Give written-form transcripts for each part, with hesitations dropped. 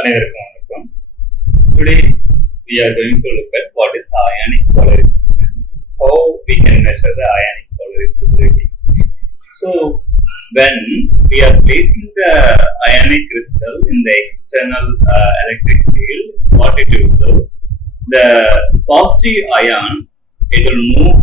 அனைவருக்கும் வணக்கம். Today we are going to look at what is ionic polarization, how we can measure the ionic polarizability. So when we are placing the ionic crystal in the external electric field, what it will do, the positive ion, it will move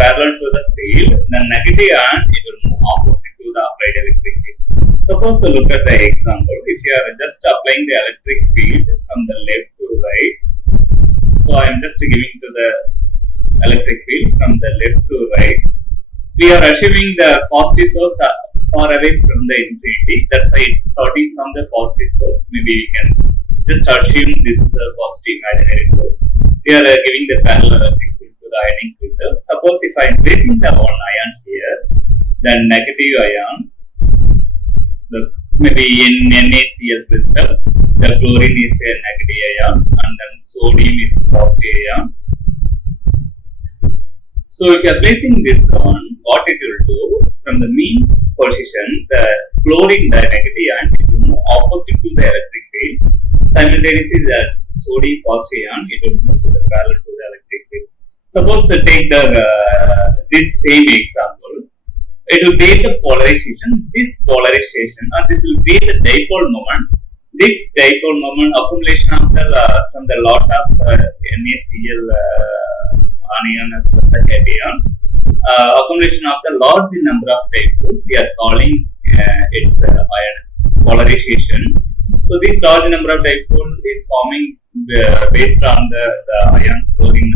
parallel to the field, the negative ion, it will move opposite to the applied electric field. Suppose to look at the example, if you are just applying the electric field from the left to right, so I am just giving to the electric field from the left to right, we are assuming the positive source far away from the infinity, that's why it's starting from the positive source. Maybe we can just assume this is a positive imaginary source. We are giving the parallel electric field to the ionic crystal. Suppose if I am placing the one ion here, then negative ion, maybe in NaCl crystal, the chlorine is a negative ion and then sodium is positive ion. So if you are placing this on, what it will do, from the mean position, the chlorine, the negative ion, it will move opposite to the electric field. Simultaneously, the sodium positive ion, it will move to the parallel to the electric field. Suppose to take the this same example, it will create the polarization. This polarization, or this will create a dipole moment. This dipole moment accumulation of the from the lot of NaCl anion as well as cation, accumulation of the large number of dipoles. We are calling its ion polarization. So this large number of dipole is forming based on the ions chlorine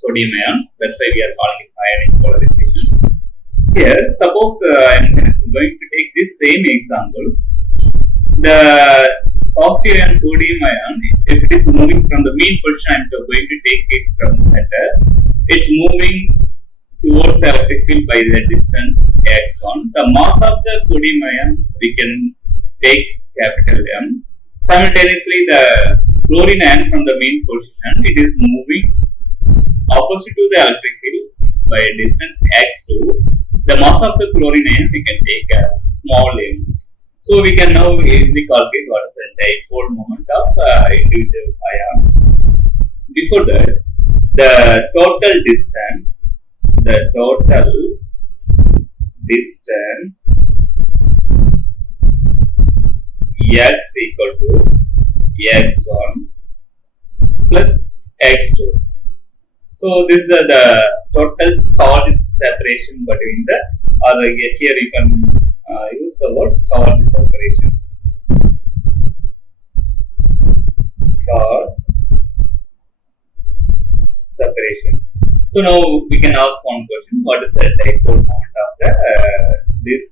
sodium ions. That's why we are calling it ionic polarization. Here, suppose I am going to take this same example. The positive ion sodium ion, if it is moving from the mean position, I am going to take it from the center. It's moving towards the electric field by the distance x1. The mass of the sodium ion we can take capital M. Simultaneously, the chlorine ion from the mean position, it is moving opposite to the electric field by a distance x2. The mass of the chlorine ion we can take as small m. So we can now easily calculate what is the dipole moment of individual ion. Before that, the total distance x equal to x1 plus x2. So this is the total charge separation between the, or here you can use the word charge separation. Charge separation. So now we can ask one question: what is the dipole moment of the this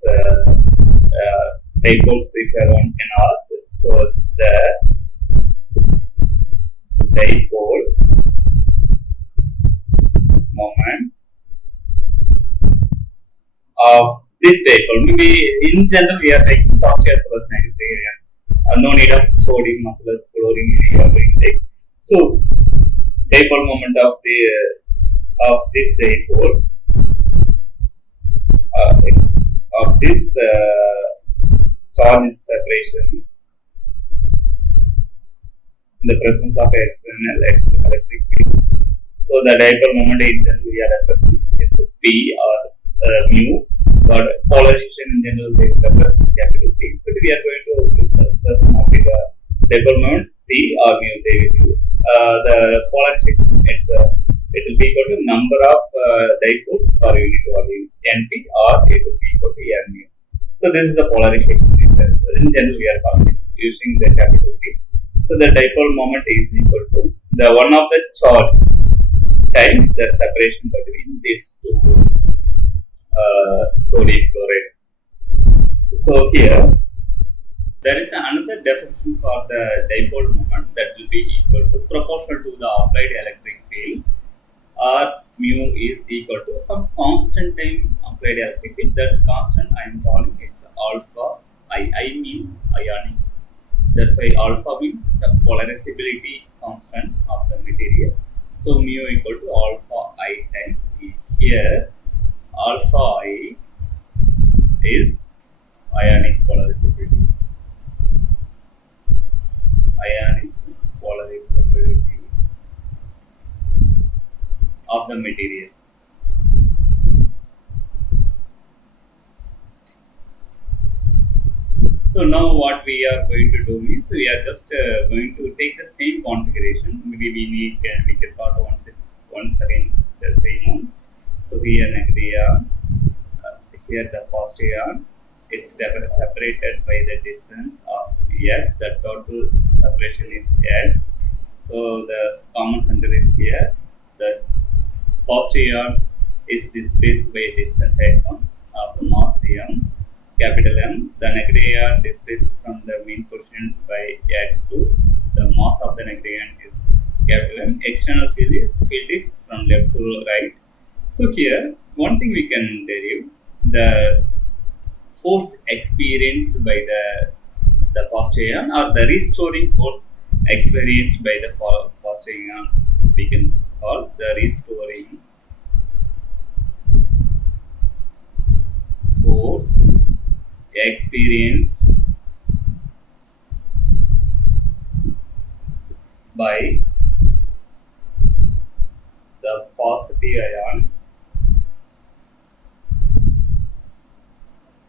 dipoles? If one can ask, so the dipole moment of this dipole, maybe in general we are taking positive as well as negative ion. No need of sodium as well as chlorine we are going to take. So dipole moment of this dipole of this charge separation in the presence of external electric field. So the dipole moment in general we are representing it's P or mu, but polarization in general they represent capital P. But we are going to use the small dipole moment P or mu they will use. The polarization it will be equal to number of dipoles per unit volume Np, or it will be equal to mu. So this is the polarization in general we are calling using the capital P. So the dipole moment is equal to the one of the charge times the separation between these two sodium chloride. So here there is another definition for the dipole moment that will be equal to proportional to the applied electric field, or mu is equal to some constant time applied electric field. That constant I am calling it's alpha. I means ionic. That's why alpha means it's a polarizability constant of the material. So mu equal to alpha I times E. Here alpha I is ionic polarizability. of the material. So now what we are going to do means we are just going to take the same configuration. Maybe we can thought once again the same one. So here negative ion, here the positive ion. It's separated by the distance of x. The total separation is x. So the common center is here. The positive ion is displaced by distance x1 of the mass m, capital M. The negative ion displaced from the mean position by x2. The mass of the negative ion is capital M. External field is from left to right. So here one thing we can derive, the force experienced by the positive ion or the restoring force experienced by the positive ion, we can call the restoring force experienced by the positive ion,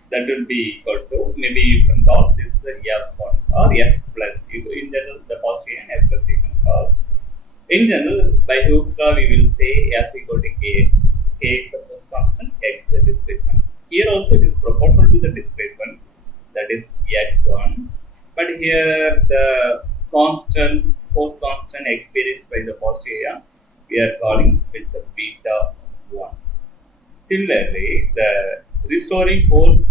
that will be equal to, maybe you can call this F1 or F plus. In general, the positive ion F plus you can call. In general, by Hooke's law, we will say F equal to Kx. K is the force constant, X is the displacement. Here also it is proportional to the displacement, that is x1. But here the constant force constant experienced by the positive ion, we are calling it's a beta 1. Similarly, the restoring force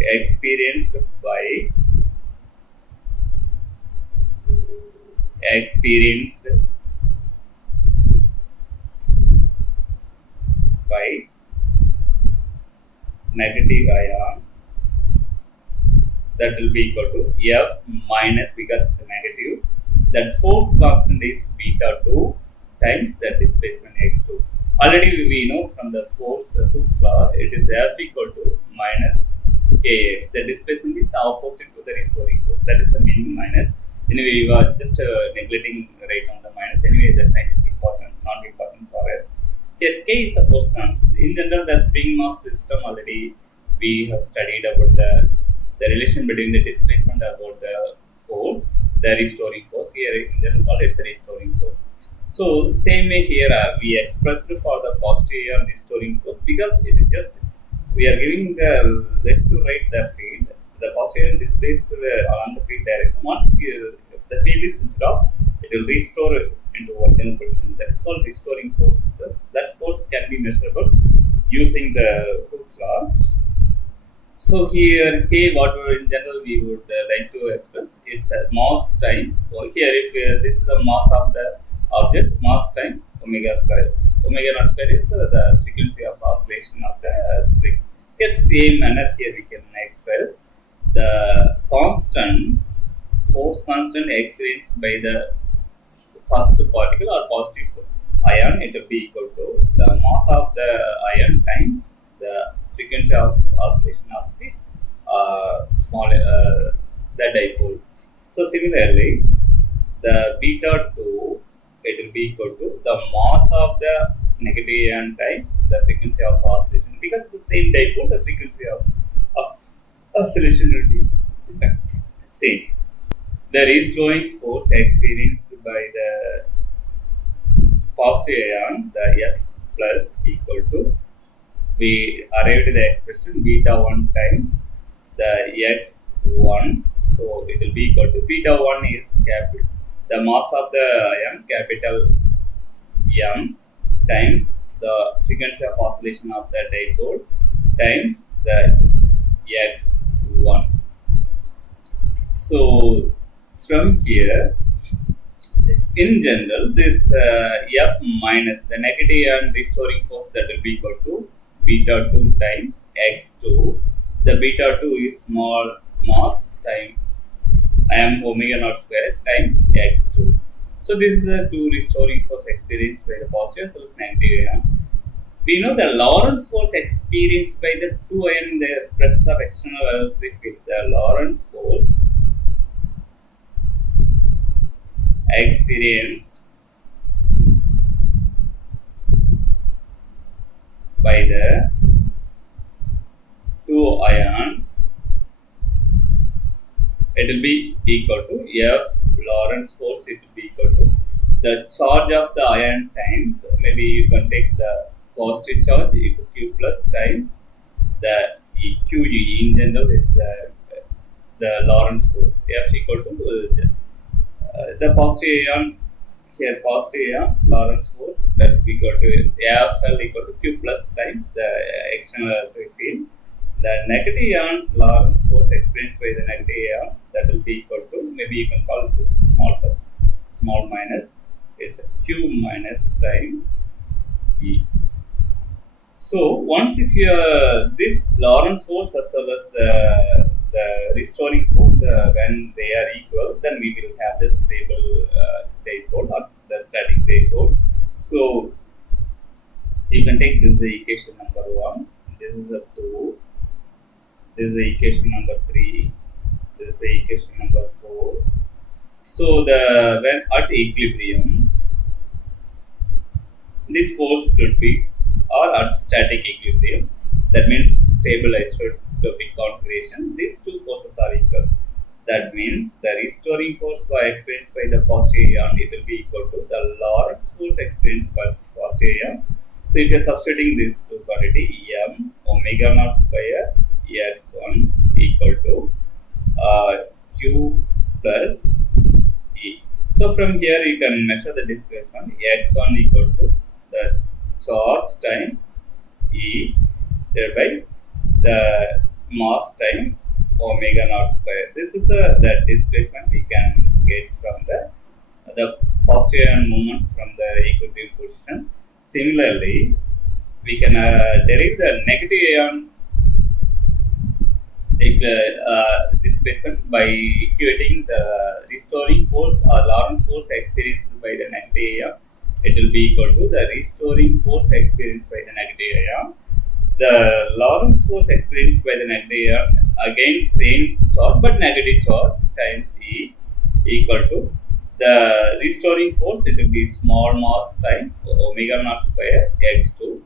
experienced by negative ion, that will be equal to F minus, because it's negative, that force constant is beta 2 times the displacement x2. Already we know from the force Hooke's law, it is F equal to minus Kf. The displacement is opposite to the restoring force, that is the meaning minus. Anyway, you are just neglecting right now the minus. Anyway, the sign is important, not important for us. Here K is a force constant. In general, the spring mass system already we have studied about the relation between the displacement about the force, the restoring force. Here in general, it's a restoring force. So same way here we expressed for the positive ion restoring force, because it is just we are giving the left to right the field. The positive ion displaced along the field direction. Once if the field is switched off, it will restore into original position. That is called restoring force. That force can be measurable using the Hooke's law. So here K, whatever in general we would like to express, it's a mass time. Or here if this is the mass of the object, mass time omega square. Omega naught square is the frequency of oscillation of the spring. Yes, same manner here we can express the constant force constant experienced by the first particle or positive ion. It will be equal to the mass of the ion times the frequency of oscillation of this the dipole. So similarly, the beta 2, it will be equal to the mass of the negative ion times the frequency of oscillation. Because it's the same dipole, the frequency of oscillation will be same. The restoring force experienced by the positive ion, the F plus, equal to, we arrived at the expression beta 1 times the x1. So it will be equal to beta 1 is the mass of the ion, capital M, times the frequency of oscillation of the dipole times the x1. So from here, in general, this F minus the negative ion restoring force, that will be equal to beta 2 times x2. The beta 2 is small mass time m omega naught square time x2. So this is the two restoring force experienced by the positive as well as negative ion. We know the Lorentz force experienced by the two ion in the presence of external electric field. The Lorentz force experienced by the two ions, it will be equal to F Lorentz force. It will be equal to the charge of the ion times, maybe you can take the positive charge equal to Q plus times the QE. In general, it's the Lorentz force. F equal to the positive ion here, positive ion Lorentz force, that equal to FL equal to Q plus times the external electric field. The negative ion Lorentz force experienced by the negative ion, that will be equal to, maybe you can call this small plus small minus, it's a Q minus time E. So once if you this Lorentz force as well as the restoring force, when they are equal, then we will have this stable dipole or the static dipole. So you can take this is the equation number 1, this is a 2, this is the equation number 3, this is the equation number 4. So the when at equilibrium, this force should be or at static equilibrium, that means stable isotopic configuration, these two forces are equal. That means the restoring force experienced by the positive ion, it will be equal to the Lorentz force experienced by positive ion. So if you are substituting this two quantity, m omega naught square x1 equal to q plus e. So from here you can measure the displacement, x1 equal to the charge time E thereby the mass time omega naught square. This is the displacement we can get from the positive ion movement from the equilibrium position. Similarly, we can derive the negative ion displacement by equating the restoring force or Lorentz force experienced by the negative ion. It will be equal to the restoring force experienced by the negative ion. The Lorentz force experienced by the negative ion, again same charge but negative charge times E equal to the restoring force, it will be small mass time omega naught square x2.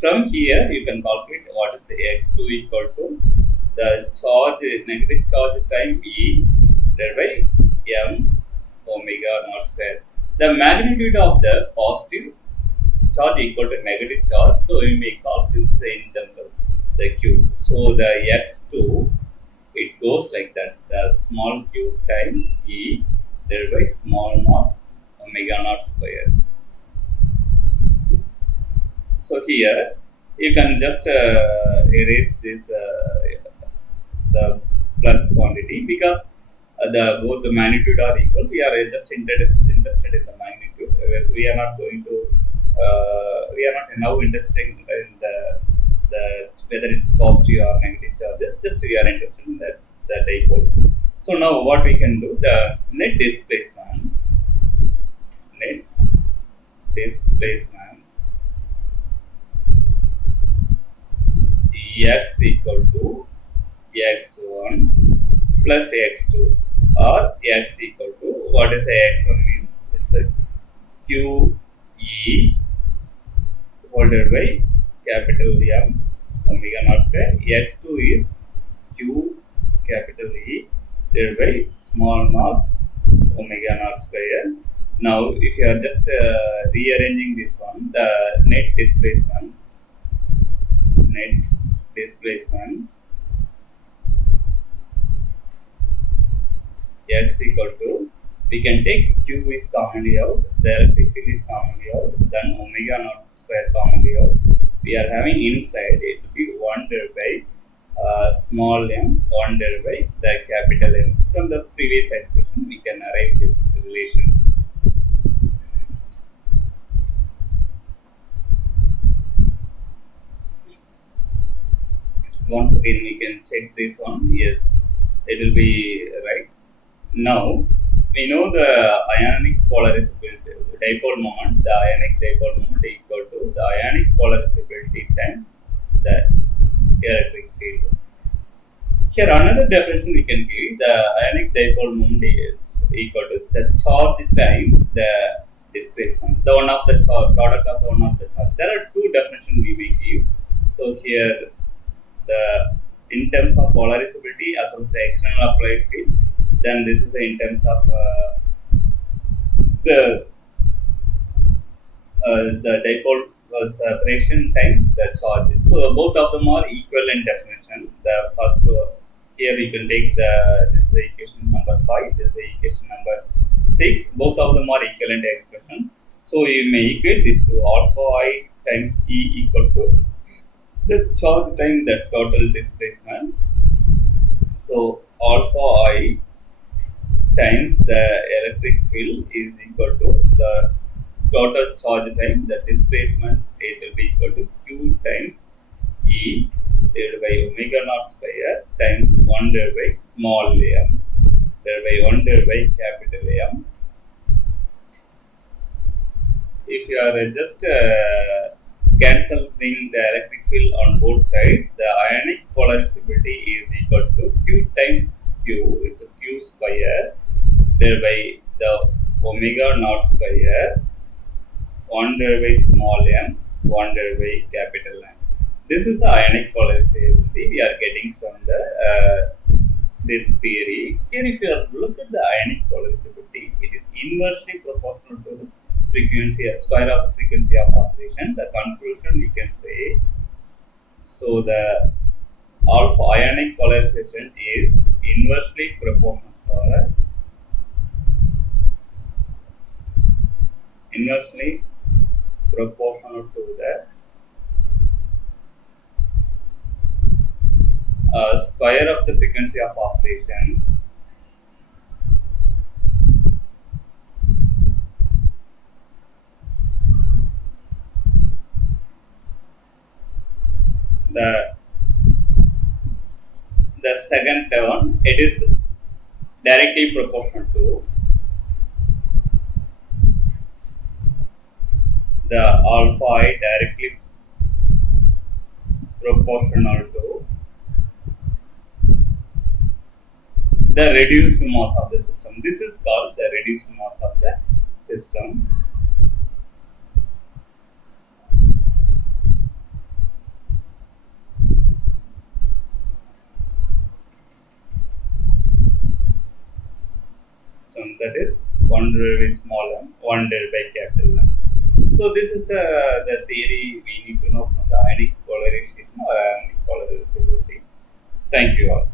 From here you can calculate what is the x2 equal to the charge, negative charge time E divided by m omega naught square. The magnitude of the positive charge equal to negative charge, so we may call this in general the Q. So the x2, it goes like that, the small q time E divided by small mass omega naught square. So here you can just erase this the plus quantity, because both the magnitude are equal. We are just interested in the magnitude. We are not going to we are not now interested in the whether it's positive or negative charges. Just we are interested in the dipoles. So now what we can do, the net displacement x equal to x1 plus x2, or x equal to, what is the x1 means, it's a q e divided by capital M omega naught square. X2 is q capital E divided by small mass omega naught square. Now if you are just rearranging this one, the net displacement x equal to, we can take q is commonly out, the electric field is commonly out, then omega naught square commonly out. We are having inside, it will be 1 divided by small m, 1 divided by the capital M. From the previous expression, we can arrive this relation. Once again, we can check this one. Yes, it will be right. Now, we know the ionic polarizability, dipole moment, the ionic dipole moment equal to the ionic polarizability times the electric field. Here another definition we can give, the ionic dipole moment is equal to the charge time, the displacement, the one of the charge, product of one of the charge. There are two definitions we may give. So here the in terms of polarizability as well as the external applied field, then this is in terms of the the dipole separation times the charge. So both of them are equal in definition. The first here we can take this is the equation number 5, this is the equation number 6. Both of them are equivalent expression. So you may equate this to alpha I times E equal to the charge time the total displacement. So alpha I times the electric field is equal to the total charge time, the displacement, it will be equal to Q times E divided by omega naught square times 1 divided by small m divided by 1 divided by capital M. If you are just cancelling the electric field on both sides, the ionic polarizability is equal to Q times Q, it's a Q square divided by the omega naught square 1 divided by small m, 1 divided by capital M. This is the ionic polarizability we are getting from the theory. Here, if you look at the ionic polarizability, it is inversely proportional to the frequency, square of the frequency of oscillation. The conclusion we can say, so the alpha ionic polarization is inversely proportional to the square of the frequency of oscillation the second term, it is directly proportional to the alpha I directly proportional to the reduced mass of the system. This is called the reduced mass of the system. That is 1 divided by small m, 1 divided by capital M. So this is the theory we need to know from the ionic polarization or ionic polarizability. Thank you all.